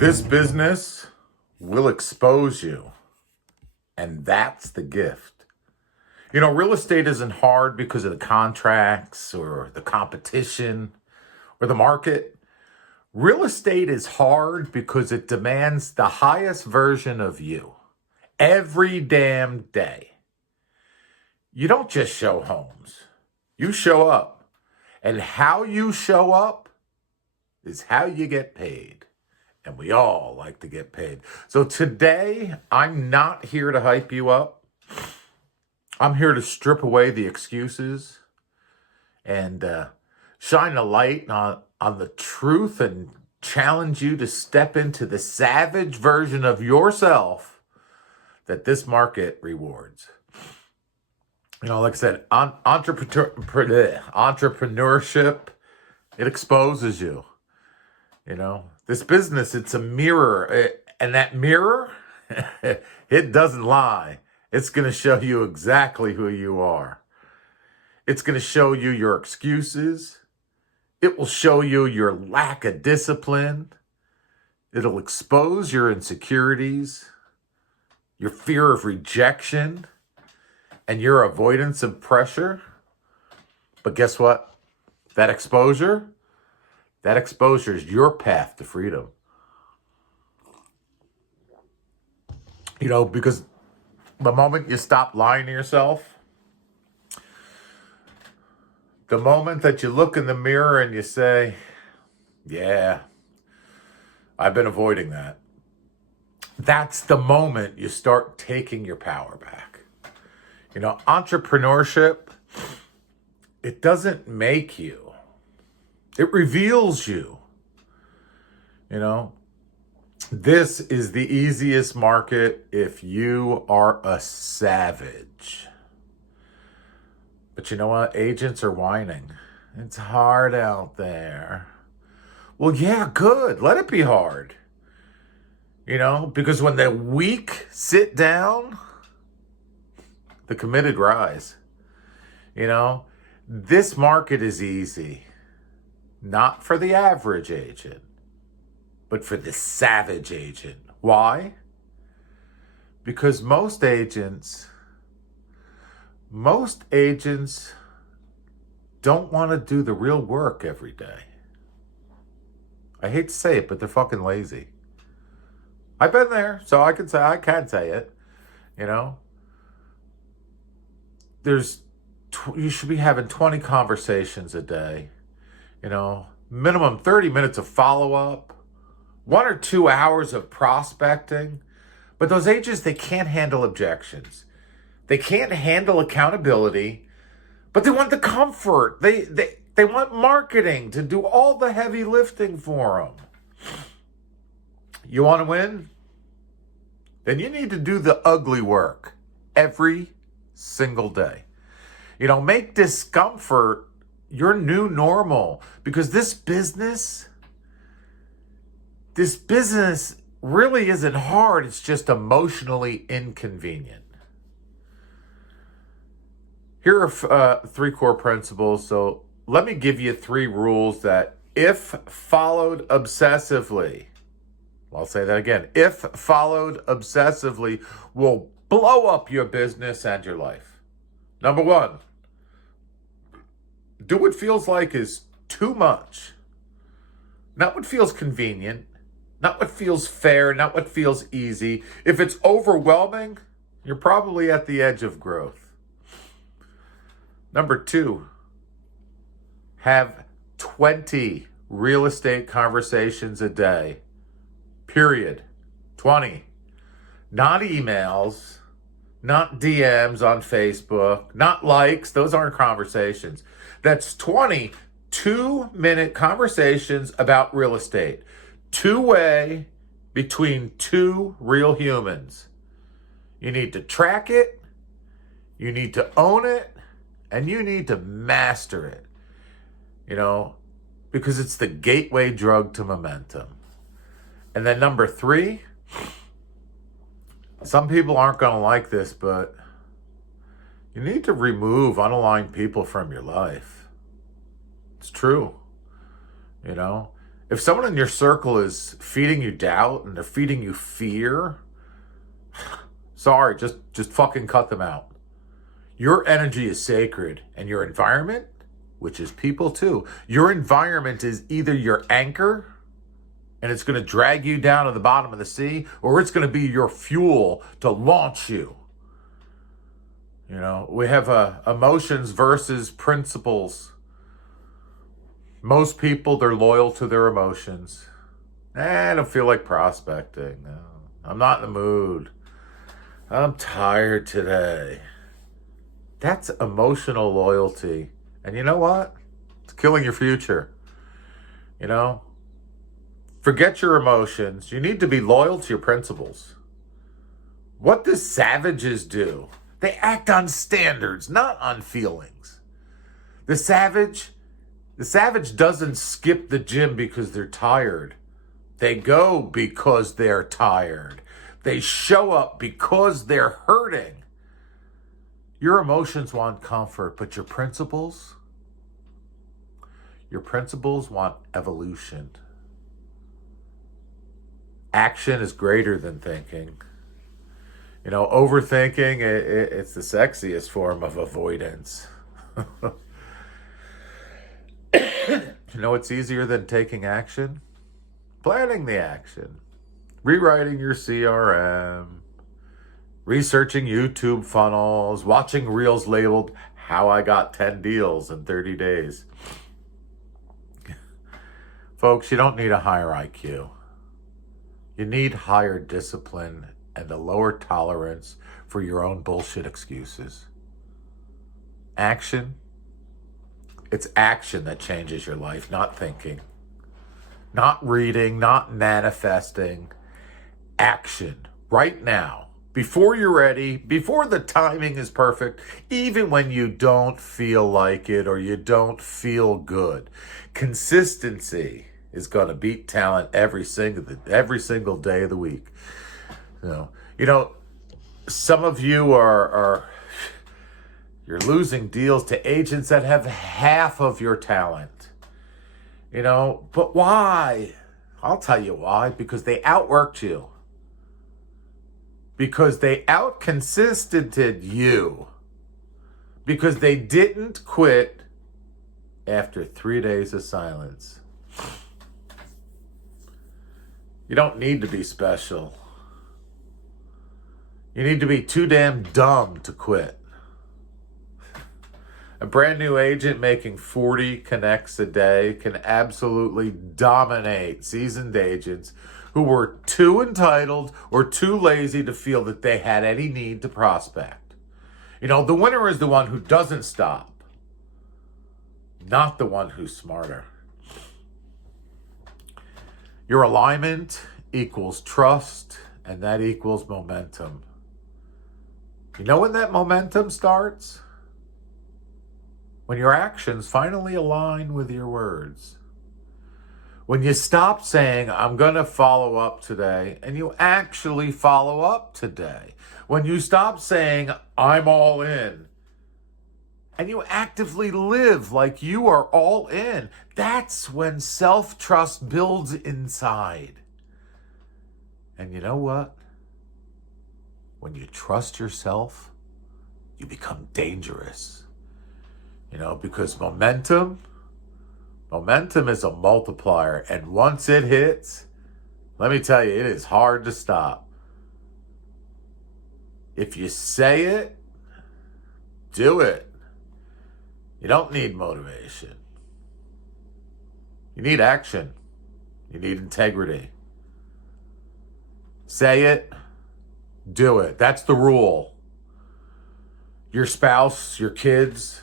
This business will expose you, and that's the gift. Real estate isn't hard because of the contracts or the competition or the market. Real estate is hard because it demands the highest version of you every damn day. You don't just show homes, you show up. And how you show up is how you get paid. And we all like to get paid. So today, I'm not here to hype you up. I'm here to strip away the excuses and shine a light on the truth and challenge you to step into the savage version of yourself that this market rewards. Like I said, entrepreneurship, it exposes you. This business, it's a mirror. And that mirror, it doesn't lie. It's going to show you exactly who you are. It's going to show you your excuses. It will show you your lack of discipline. It'll expose your insecurities, your fear of rejection, and your avoidance of pressure. But guess what? That exposure is your path to freedom. Because the moment you stop lying to yourself, the moment that you look in the mirror and you say, yeah, I've been avoiding that. That's the moment you start taking your power back. Entrepreneurship, it doesn't make you. It reveals you. This is the easiest market if you are a savage. But you know what? Agents are whining. It's hard out there. Well, yeah, good. Let it be hard. Because when the weak sit down, the committed rise. This market is easy. Not for the average agent, but for the savage agent. Why? Because most agents don't want to do the real work every day. I hate to say it, but they're fucking lazy. I've been there, so I can say it. You should be having 20 conversations a day. Minimum 30 minutes of follow-up, 1 or 2 hours of prospecting. But those agents, they can't handle objections. They can't handle accountability, but they want the comfort. They want marketing to do all the heavy lifting for them. You want to win? Then you need to do the ugly work every single day. Make discomfort your new normal, because this business really isn't hard. It's just emotionally inconvenient. Here are 3 core principles. So let me give you 3 rules that, if followed obsessively, I'll say that again, if followed obsessively, will blow up your business and your life. Number 1, do what feels like is too much. Not what feels convenient, not what feels fair, not what feels easy. If it's overwhelming, you're probably at the edge of growth. Number 2, have 20 real estate conversations a day. Period. 20. Not emails, not DMs on Facebook, not likes. Those aren't conversations. That's 20 2-minute conversations about real estate. 2-way between 2 real humans. You need to track it, you need to own it, and you need to master it. Because it's the gateway drug to momentum. And then number 3, some people aren't going to like this, but you need to remove unaligned people from your life. It's true. If someone in your circle is feeding you doubt and they're feeding you fear, sorry, just fucking cut them out. Your energy is sacred, and your environment, which is people too, your environment is either your anchor and it's going to drag you down to the bottom of the sea, or it's going to be your fuel to launch you. You know, we have emotions versus principles. Most people, they're loyal to their emotions. I don't feel like prospecting. No, I'm not in the mood. I'm tired today. That's emotional loyalty. And you know what? It's killing your future. You know? Forget your emotions. You need to be loyal to your principles. What do savages do? They act on standards, not on feelings. The savage doesn't skip the gym because they're tired. They go because they're tired. They show up because they're hurting. Your emotions want comfort, but your principles want evolution. Action is greater than thinking. You know, overthinking, it's the sexiest form of avoidance. You know what's easier than taking action? Planning the action. Rewriting your CRM. Researching YouTube funnels. Watching reels labeled, how I got 10 deals in 30 days. Folks, you don't need a higher IQ. You need higher discipline and a lower tolerance for your own bullshit excuses. Action. It's action that changes your life, not thinking. Not reading, not manifesting. Action. Right now. Before you're ready, before the timing is perfect, even when you don't feel like it or you don't feel good. Consistency is going to beat talent every single day of the week. You know, some of you are you're losing deals to agents that have half of your talent. You know, but why? I'll tell you why. Because they outworked you. Because they outconsistented you. Because they didn't quit after 3 days of silence. You don't need to be special. You need to be too damn dumb to quit. A brand new agent making 40 connects a day can absolutely dominate seasoned agents who were too entitled or too lazy to feel that they had any need to prospect. You know, the winner is the one who doesn't stop, not the one who's smarter. Your alignment equals trust, and that equals momentum. You know when that momentum starts? When your actions finally align with your words. When you stop saying, I'm going to follow up today, and you actually follow up today. When you stop saying, I'm all in, and you actively live like you are all in. That's when self-trust builds inside. And you know what? When you trust yourself, you become dangerous. You know, because momentum is a multiplier. And once it hits, let me tell you, it is hard to stop. If you say it, do it. You don't need motivation. You need action. You need integrity. Say it, do it. That's the rule. Your spouse, your kids,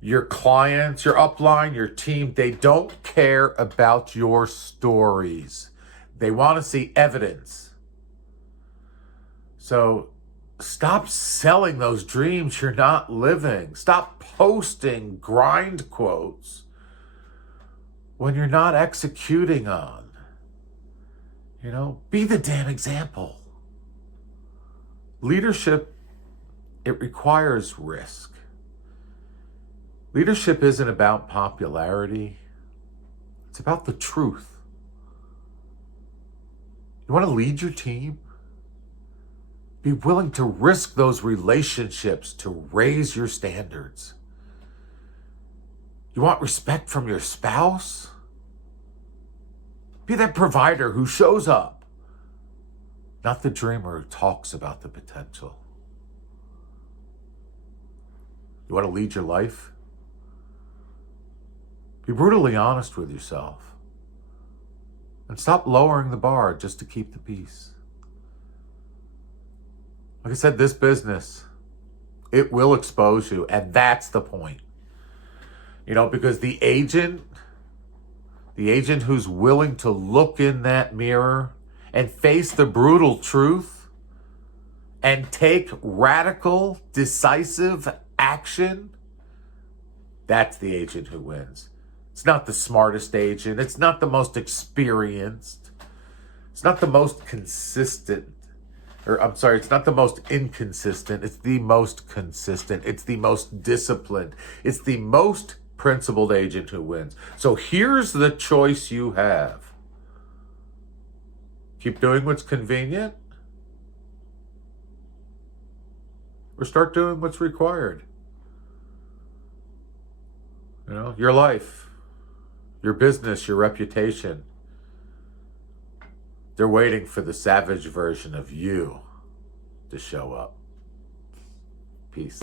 your clients, your upline, your team, they don't care about your stories. They want to see evidence. So stop selling those dreams you're not living. Stop posting grind quotes when you're not executing on. You know, be the damn example. Leadership, it requires risk. Leadership isn't about popularity. It's about the truth. You want to lead your team? Be willing to risk those relationships to raise your standards. You want respect from your spouse? Be that provider who shows up, not the dreamer who talks about the potential. You want to lead your life? Be brutally honest with yourself. And stop lowering the bar just to keep the peace. Like I said, this business, it will expose you. And that's the point. Because the agent who's willing to look in that mirror and face the brutal truth and take radical, decisive action, that's the agent who wins. It's not the smartest agent. It's not the most experienced. It's not the most consistent. It's not the most inconsistent. It's the most consistent. It's the most disciplined. It's the most principled agent who wins. So here's the choice you have. Keep doing what's convenient, or start doing what's required. Your life, your business, your reputation. They're waiting for the savage version of you to show up. Peace.